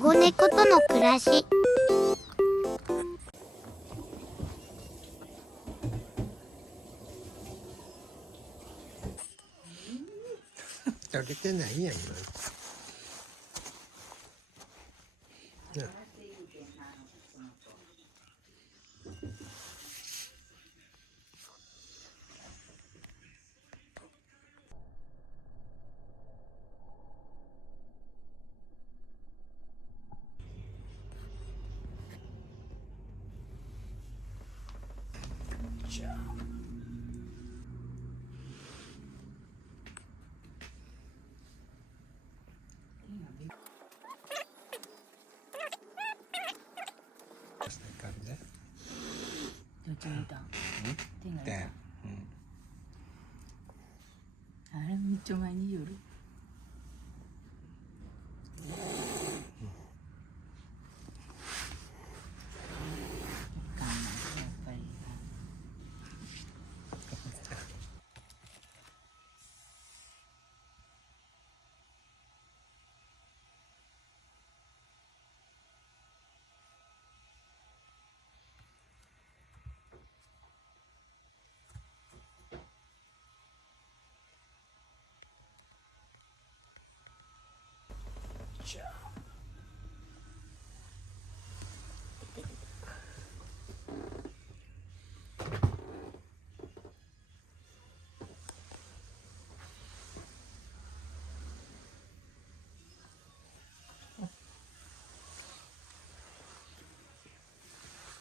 保護猫との暮らし。食べてないやん今。じゃあどっち見た？手がで、あれめっちゃ前に夜。じゃあ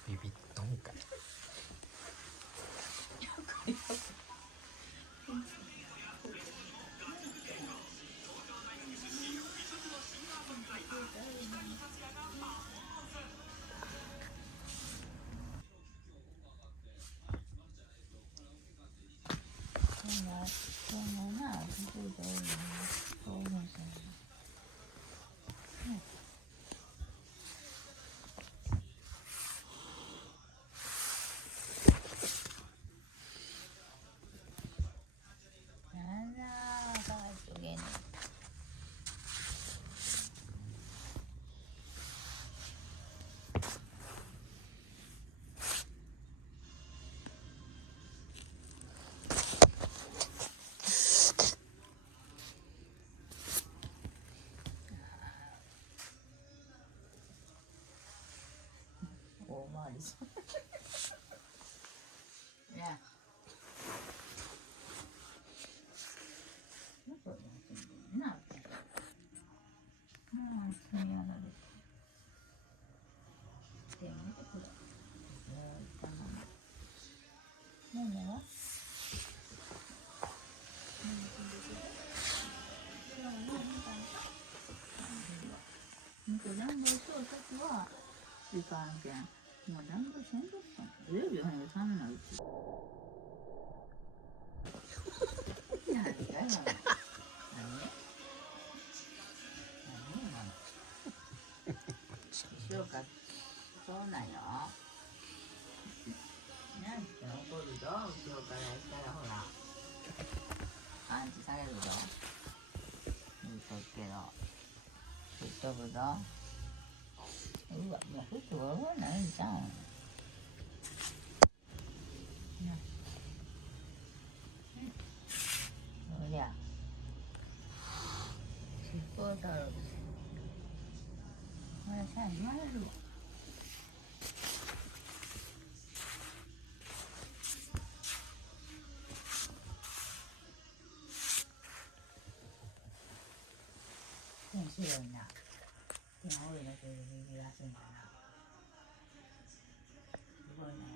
ビビっとんかい。大回り。ね。暖房しようときはいかんけん。もう暖房せんとったん。上よりはね、寒なるし。なんだよ。何？何今の。しようか。そうなんよ。なんて怒るぞ。後ろからしたらほら。アンチされるぞ。言うとくけど。吹っ飛ぶぞ。うわ、もう吹っ飛ぶないんちゃうん。そりゃ。尻尾を取る。これさ、言われるわ。面白いな。でも多いだけでビビらすんだな。すごいな。